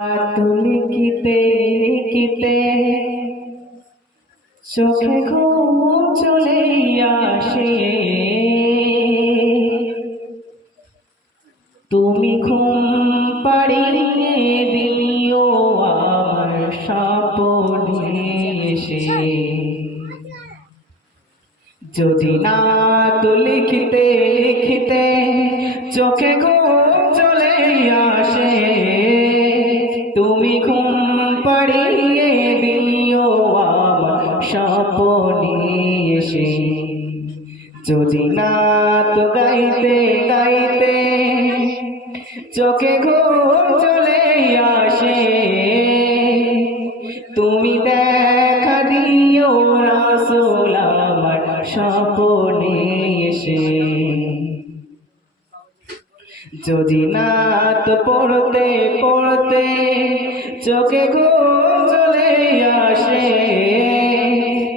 লিখিতে লিখিতে চোখে ঘুম চলে আসে, তুমি ঘুম পাড়িয়ে দিও আমার স্বপ্নে এসে। যদি না তো লিখিতে লিখিতে চোখে ঘুম চলে আসে, তুমি ঘুম পাড়িয়ে দিও আমার স্বপ্নে এসে। যদি না তো গাইতে গাইতে চোখে ঘুম চলে আসে, তুমি দেখা দিও রাসূল আমার স্বপ্নে এসে। যদি না তো পড়তে পড়তে চোখে ঘুম চলে আসে,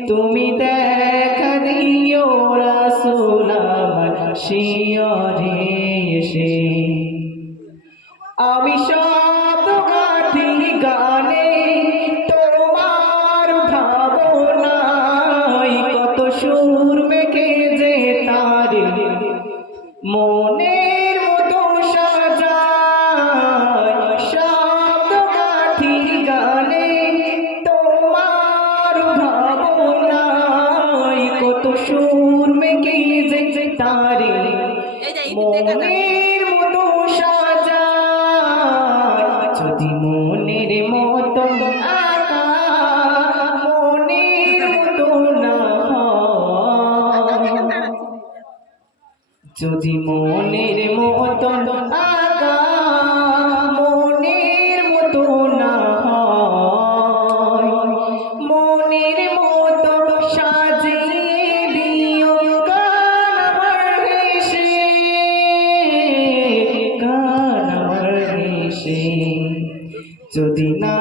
তুমি দেখা দিও রাসূল আমার শিয়রে এসে। আমি শব্দ গাথি গানে তোমার ভাবনায়, কত সুর মেখে যে তারে মনের মতো সাজায়। শব্দ গাথি গানে তোমার ভাবনায়, কত সুর মেখে যে তারে মনের মতো সাজায়। যদি মনের মতো আঁকা মনের মতো না হয়, যদি মনের মতো আঁকা মনের মতো না হয়, মনের মতো সাজিয়ে দিও গান আমার হেসে, গান আমার হেসে। যদি না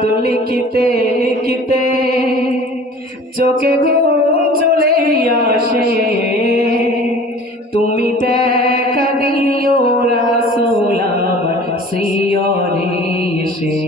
তো লিখিতে লিখিতে চোখে ঘুম চলে আসে, তুমি দেখা দিও রাসূল আমার শিয়রে এসে।